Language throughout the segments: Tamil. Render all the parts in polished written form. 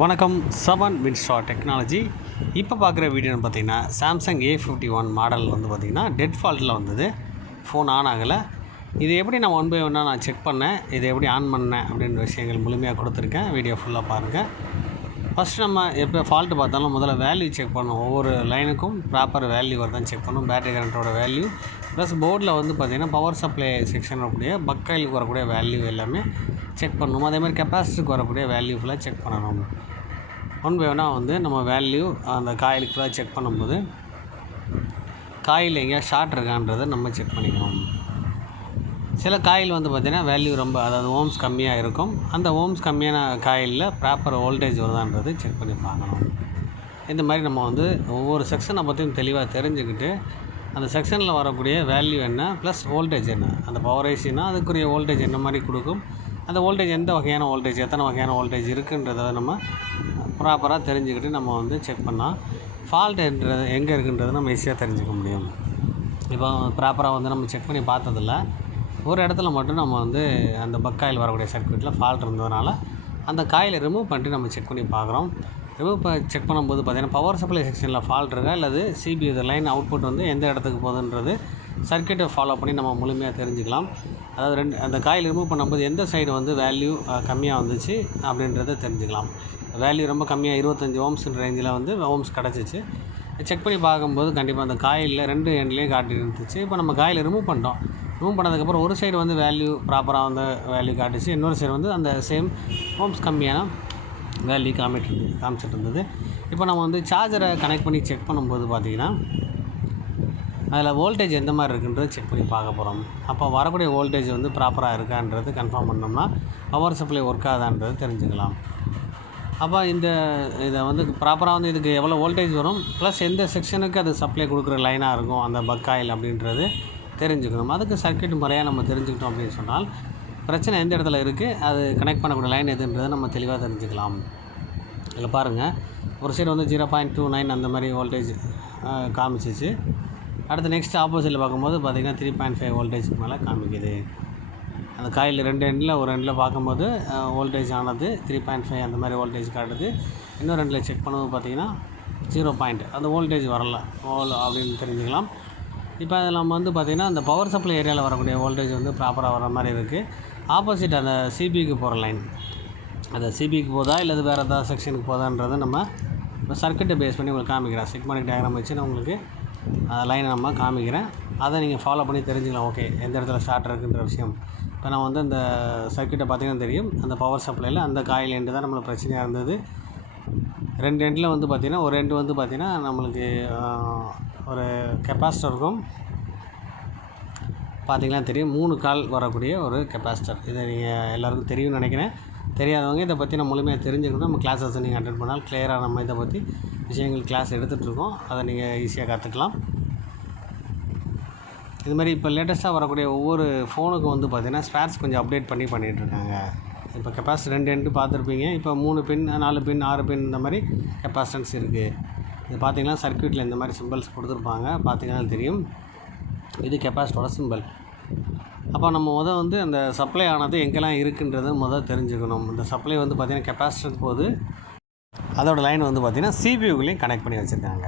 வணக்கம். Seven Winsta technology. இப்போ பார்க்குற வீடியோன்னு பார்த்தீங்கன்னா சாம்சங் A51 மாடல் வந்து பார்த்திங்கன்னா டெட் ஃபால்ட்டில் வந்தது. ஃபோன் ஆன் ஆகலை. இது எப்படி நான் ஒன் பை ஒன்னாக நான் செக் பண்ணேன், இதை எப்படி ஆன் பண்ணேன் அப்படின்ற விஷயங்கள் முழுமையாக கொடுத்துருக்கேன். வீடியோ ஃபுல்லாக பாருங்கள். ஃபஸ்ட்டு நம்ம எப்போ ஃபால்ட்டு பார்த்தாலும் முதல்ல வேல்யூ செக் பண்ணணும். ஒவ்வொரு லைனுக்கும் ப்ராப்பர் வேல்யூ வருதான்னு செக் பண்ணணும். பேட்டரி கரண்ட்டோட வேல்யூ ப்ளஸ் போர்டில் வந்து பார்த்திங்கன்னா பவர் சப்ளை செக்ஷன் வரக்கூடிய பக்காயிலுக்கு வரக்கூடிய வேல்யூ எல்லாமே செக் பண்ணணும். அதேமாதிரி கெப்பாசிட்டிக்கு வரக்கூடிய வேல்யூ ஃபுல்லாக செக் பண்ணணும். ஒன் பை ஒன்னாக வந்து நம்ம வேல்யூ அந்த காயிலுக்கு ஃபுல்லாக செக் பண்ணும்போது காயில் எங்கேயா ஷார்ட் இருக்கான்றதை நம்ம செக் பண்ணிக்கணும். சில காயில் வந்து பார்த்திங்கன்னா வேல்யூ ரொம்ப, அதாவது ஓம்ஸ் கம்மியாக இருக்கும். அந்த ஓம்ஸ் கம்மியான காயிலில் ப்ராப்பர் வோல்டேஜ் வருதான்றது செக் பண்ணி பார்க்கணும். இந்த மாதிரி நம்ம வந்து ஒவ்வொரு செக்ஷனை பற்றியும் தெளிவாக தெரிஞ்சுக்கிட்டு அந்த செக்ஷனில் வரக்கூடிய வேல்யூ என்ன ப்ளஸ் வோல்டேஜ் என்ன, அந்த பவர் ஐசினா அதுக்குரிய வோல்டேஜ் என்ன மாதிரி கொடுக்கும், அந்த வோல்டேஜ் எந்த வகையான வோல்டேஜ், எத்தனை வகையான வோல்டேஜ் இருக்குன்றதை நம்ம ப்ராப்பராக தெரிஞ்சுக்கிட்டு நம்ம வந்து செக் பண்ணால் ஃபால்ட்டுன்றது எங்கே இருக்குன்றது நம்ம ஈஸியாக தெரிஞ்சுக்க முடியும். இப்போ ப்ராப்பராக வந்து நம்ம செக் பண்ணி பார்த்ததில்ல, ஒரு இடத்துல மட்டும் நம்ம வந்து அந்த பக்காயில் வரக்கூடிய சர்க்யூட்டில் ஃபால்ட் இருந்ததுனால அந்த காயிலை ரிமூவ் பண்ணிட்டு நம்ம செக் பண்ணி பார்க்குறோம். செக் பண்ணும்போது பார்த்திங்கன்னா பவர் சப்ளை செக்ஷனில் ஃபால்ட் இருக்கா அல்லது சிபி இது லைன் அவுட்புட் வந்து எந்த இடத்துக்கு போகுதுன்றது சர்க்யூட்டை ஃபாலோ பண்ணி நம்ம முழுமையாக தெரிஞ்சுக்கலாம். அதாவது அந்த காயில் ரிமூவ் பண்ணும்போது எந்த சைடு வந்து வேல்யூ கம்மியாக வந்துச்சு அப்படின்றத தெரிஞ்சுக்கலாம். வேல்யூ ரொம்ப கம்மியாக 25 ஓம்ஸ் ரேஞ்சில் வந்து ஓம்ஸ் கிடச்சிச்சு. செக் பண்ணி பார்க்கும்போது கண்டிப்பாக அந்த காயிலில் 2 எண்ட்லேயும் காட்டி இருந்துச்சு. இப்போ நம்ம காயில் ரிமூவ் பண்ணிட்டோம். ரிமூவ் பண்ணதுக்கப்புறம் ஒரு சைடு வந்து வேல்யூ ப்ராப்பராக வந்து வேல்யூ காட்டுச்சு, இன்னொரு சைடு வந்து அந்த சேம் ஓம்ஸ் கம்மியான வேல்யூ காமிச்சிட்டு இருந்தது. இப்போ நம்ம வந்து சார்ஜரை கனெக்ட் பண்ணி செக் பண்ணும்போது பார்த்திங்கன்னா அதில் வோல்டேஜ் எந்த மாதிரி இருக்குன்றது செக் பண்ணி பார்க்க போகிறோம். அப்போ வரக்கூடிய வோல்டேஜ் வந்து ப்ராப்பராக இருக்கான்றது கன்ஃபார்ம் பண்ணோம்னா பவர் சப்ளை ஒர்க் ஆகுதான்றது தெரிஞ்சுக்கலாம். அப்போ இதை வந்து ப்ராப்பராக வந்து இதுக்கு எவ்வளோ வோல்டேஜ் வரும் ப்ளஸ் எந்த செக்ஷனுக்கு அது சப்ளை கொடுக்குற லைனாக இருக்கும் அந்த பக்காயில் அப்படின்றது தெரிஞ்சுக்கணும். அதுக்கு சர்க்யூட் முறையாக நம்ம தெரிஞ்சுக்கிட்டோம் அப்படின்னு சொன்னால் பிரச்சனை எந்த இடத்துல இருக்குது, அது கனெக்ட் பண்ணக்கூடிய லைன் எதுன்றதை நம்ம தெளிவாக தெரிஞ்சுக்கலாம். இதில் பாருங்கள், ஒரு சைடு வந்து 0.29 அந்த மாதிரி வோல்டேஜ் காமிச்சிச்சு. அடுத்து நெக்ஸ்ட் ஆப்போசிட்டில் பார்க்கும்போது பார்த்திங்கன்னா 3.5 வோல்டேஜுக்கு மேலே காமிக்குது. அந்த காயில் 2 எண்டில் ஒரு எண்டில் பார்க்கும்போது வோல்டேஜ் ஆனது 3.5 அந்த மாதிரி வோல்டேஜ் காட்டுது. இன்னும் 2 செக் பண்ணும்போது பார்த்திங்கன்னா 0 அந்த வோல்டேஜ் வரல அப்படின்னு தெரிஞ்சுக்கலாம். இப்போ அதில் நம்ம வந்து பார்த்திங்கன்னா அந்த பவர் சப்ளை ஏரியாவில் வரக்கூடிய வோல்டேஜ் வந்து ப்ராப்பராக வர மாதிரி இருக்குது. ஆப்போசிட் அந்த சிபிக்கு போகிற லைன், அந்த சிபிக்கு போதா இல்லை வேறு ஏதாவது செக்ஷனுக்கு போதான்றதை நம்ம இப்போ சர்க்யூட்டை பேஸ் பண்ணி உங்களுக்கு காமிக்கிறேன். சிக்மானிக் டயக்ராம் வச்சு நான் உங்களுக்கு லைனை நம்ம காமிக்கிறேன். அதை நீங்கள் ஃபாலோ பண்ணி தெரிஞ்சுக்கலாம். ஓகே, எந்த இடத்துல ஸ்டார்ட் இருக்குன்ற விஷயம். இப்போ நான் வந்து அந்த சர்க்யூட்டை பார்த்திங்கன்னா தெரியும், அந்த பவர் சப்ளையில் அந்த காயில் எண்டு தான் நம்மளுக்கு பிரச்சனையாக இருந்தது. 2 எண்டில் வந்து பார்த்திங்கன்னா ஒரு எண்டு வந்து பார்த்திங்கன்னா நம்மளுக்கு ஒரு கெப்பாசிட்டர் இருக்கும். பார்த்திங்கன்னா தெரியும், 3 கால் வரக்கூடிய ஒரு கெப்பாசிட்டர். இதை நீங்கள் எல்லாருக்கும் தெரியும்னு நினைக்கிறேன். தெரியாதவங்க இதை பற்றி நம்ம முழுமையாக தெரிஞ்சுக்கணும். நம்ம கிளாஸஸ் நீங்கள் அட்டென்ட் பண்ணால் கிளியராக நம்ம இதை பற்றி விஷயங்கள் கிளாஸ் எடுத்துகிட்ருக்கோம். அதை நீங்கள் ஈஸியாக கற்றுக்கலாம். இது மாதிரி இப்போ லேட்டஸ்ட்டாக வரக்கூடிய ஒவ்வொரு ஃபோனுக்கும் வந்து பார்த்திங்கன்னா ஸ்பேர்ஸ் கொஞ்சம் அப்டேட் பண்ணிகிட்ருக்காங்க. இப்போ கெப்பாசிட்டி 2 எண்டு பார்த்துருப்பீங்க. இப்போ 3 பின் 4 பின் 6 பின் இந்த மாதிரி கெப்பாசிட்டன்ஸ் இருக்குது. இது பார்த்திங்கன்னா சர்க்யூட்டில் இந்த மாதிரி சிம்பிள்ஸ் கொடுத்துருப்பாங்க, பார்த்திங்கன்னா தெரியும். இது கெப்பாசிட்டரோட சிம்பிள். அப்போ நம்ம வந்து அந்த சப்ளை ஆனது எங்கெல்லாம் இருக்குன்றதை தெரிஞ்சுக்கணும். இந்த சப்ளை வந்து பார்த்திங்கன்னா கெப்பாசிட்டருக்கு போது அதோட லைன் வந்து பார்த்திங்கன்னா சிபியூக்குள்ளேயும் கனெக்ட் பண்ணி வச்சுருக்காங்க.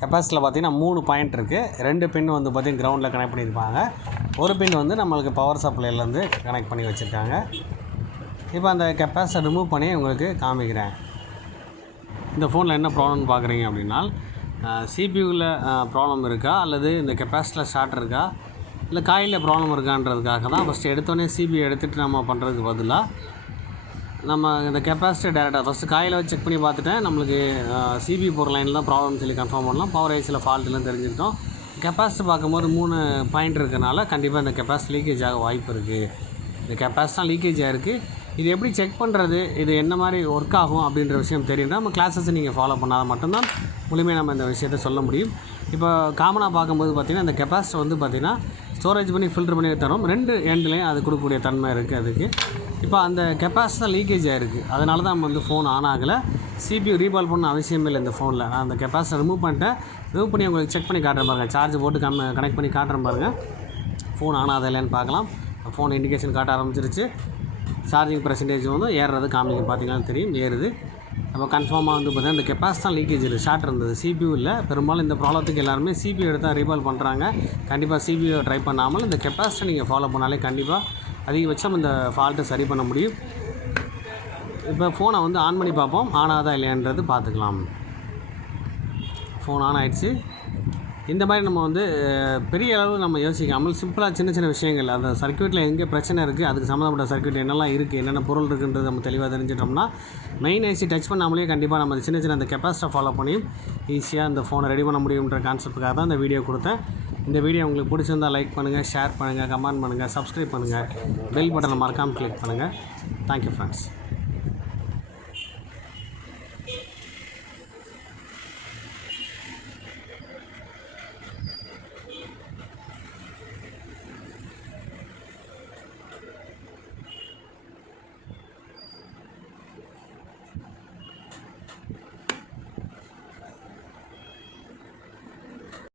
கெப்பாசிட்டியில் பார்த்திங்கன்னா 3 பாயிண்ட் இருக்குது. 2 பின் வந்து பார்த்திங்கன்னா கிரவுண்டில் கனெக்ட் பண்ணியிருப்பாங்க. ஒரு பின் வந்து நம்மளுக்கு பவர் சப்ளைலேருந்து கனெக்ட் பண்ணி வச்சுருக்காங்க. இப்போ அந்த கெப்பாசிட்டர் ரிமூவ் பண்ணி உங்களுக்கு காமிக்கிறேன். இந்த ஃபோனில் என்ன ப்ராப்ளம்னு பார்க்குறீங்க அப்படின்னா சிபியூவில் ப்ராப்ளம் இருக்கா அல்லது இந்த கெப்பாசிட்டியில் ஷார்ட் இருக்கா இல்லை காயில் ப்ராப்ளம் இருக்கான்றதுக்காக தான் ஃபஸ்ட்டு எடுத்தோடனே சிபி எடுத்துகிட்டு நம்ம பண்ணுறதுக்கு பதிலாக நம்ம இந்த கெப்பாசிட்டி டேரெக்டாக ஃபஸ்ட்டு காயில் வச்சு செக் பண்ணி பார்த்துட்டேன். நம்மளுக்கு சிபி போகிற லைனில் தான் ப்ராப்ளம் சொல்லி கன்ஃபார்ம் பண்ணலாம். பவர் ஐசியில் ஃபால்ட்லாம் தெரிஞ்சுக்கிட்டோம். கெப்பாசிட்டி பார்க்கும்போது 3 பாயிண்ட் இருக்கனால கண்டிப்பாக இந்த கெப்பாசிட்டி லீக்கேஜ் ஆக வாய்ப்பு இருக்குது. இந்த கெப்பாசிட்டி லீக்கேஜ் ஆகிருக்கு. இது எப்படி செக் பண்ணுறது, இது என்ன மாதிரி ஒர்க் ஆகும் அப்படின்ற விஷயம் தெரியும்னா நம்ம கிளாஸஸை நீங்கள் ஃபாலோ பண்ணால் மட்டும்தான் முழுமையாக நம்ம இந்த விஷயத்தை சொல்ல முடியும். இப்போ காமனாக பார்க்கும்போது பார்த்திங்கன்னா இந்த கெப்பாசிட்டி வந்து பார்த்திங்கன்னா ஸ்டோரேஜ் பண்ணி ஃபில்டர் பண்ணி தரோம். 2 எண்ட்லேயும் அது கொடுக்கக்கூடிய தன்மை இருக்குது அதுக்கு. இப்போ அந்த கெப்பாசிட்டி தான் லீக்கேஜ் ஆகிருக்கு. அதனால தான் நம்ம வந்து ஃபோன் ஆன் ஆகலை. சிபியூ ரீபால் பண்ண அவசியமே இல்லை இந்த ஃபோனில். நான் அந்த கெப்பாசிட்டி ரிமூவ் பண்ணிட்டேன். ரிமூவ் பண்ணி உங்களுக்கு செக் பண்ணி காட்டுறேன் பாருங்கள். சார்ஜ் போட்டு கனெக்ட் பண்ணி காட்டுறேன் பாருங்கள். ஃபோன் ஆன் ஆகுதா இல்லைன்னு பார்க்கலாம். ஃபோன் இண்டிகேஷன் காட்ட ஆரம்பிச்சிருச்சு. சார்ஜிங் பர்சன்டேஜ் வந்து ஏறுறது காமிங்க, பார்த்திங்கன்னா தெரியும் ஏறுது. அப்போ கன்ஃபார்மாக வந்து பார்த்தீங்கன்னா இந்த கெப்பாசிட்டி லீக்கேஜ் ஷார்ட் இருந்தது, CPU இல்லை. பெரும்பாலும் இந்த ப்ராப்ளத்துக்கு எல்லாருமே CPU எடுத்து தான் ரீபால் பண்ணுறாங்க. கண்டிப்பாக CPU ட்ரை பண்ணாமல் இந்த கெப்பாசிட்டி நீங்கள் ஃபாலோ பண்ணாலே கண்டிப்பாக அதிகபட்சம் இந்த ஃபால்ட்டை சரி பண்ண முடியும். இப்போ ஃபோனை வந்து ஆன் பண்ணி பார்ப்போம், ஆன் ஆகுதா இல்லையான்றது பார்த்துக்கலாம். ஃபோன் ஆன் ஆகிடுச்சு. இந்த மாதிரி நம்ம வந்து பெரிய அளவு நம்ம யோசிக்காமல் சிம்பிளாக சின்ன சின்ன விஷயங்கள், அந்த சர்க்யூட்டில் எங்கே பிரச்சனை இருக்குது, அதுக்கு சம்மந்தப்பட்ட சர்க்யூட் என்னெல்லாம் இருக்குது, என்னென்ன பொருள் இருக்குன்றது நம்ம தெளிவாக தெரிஞ்சிட்டோம்னா மெயின் ஐசி டச் பண்ணாமலே கண்டிப்பாக நம்ம சின்ன சின்ன அந்த கெப்பாசிட்டை ஃபாலோ பண்ணி ஈஸியாக இந்த ஃபோனை ரெடி பண்ண முடியுன்ற கான்செப்ட்டுக்காக தான் இந்த வீடியோ கொடுத்தேன். இந்த வீடியோ உங்களுக்கு பிடிச்சிருந்தால் லைக் பண்ணுங்கள், ஷேர் பண்ணுங்கள், கமெண்ட் பண்ணுங்கள், சப்ஸ்கிரைப் பண்ணுங்கள், பெல் பட்டனை மறக்காமல் கிளிக் பண்ணுங்கள். Thank you friends.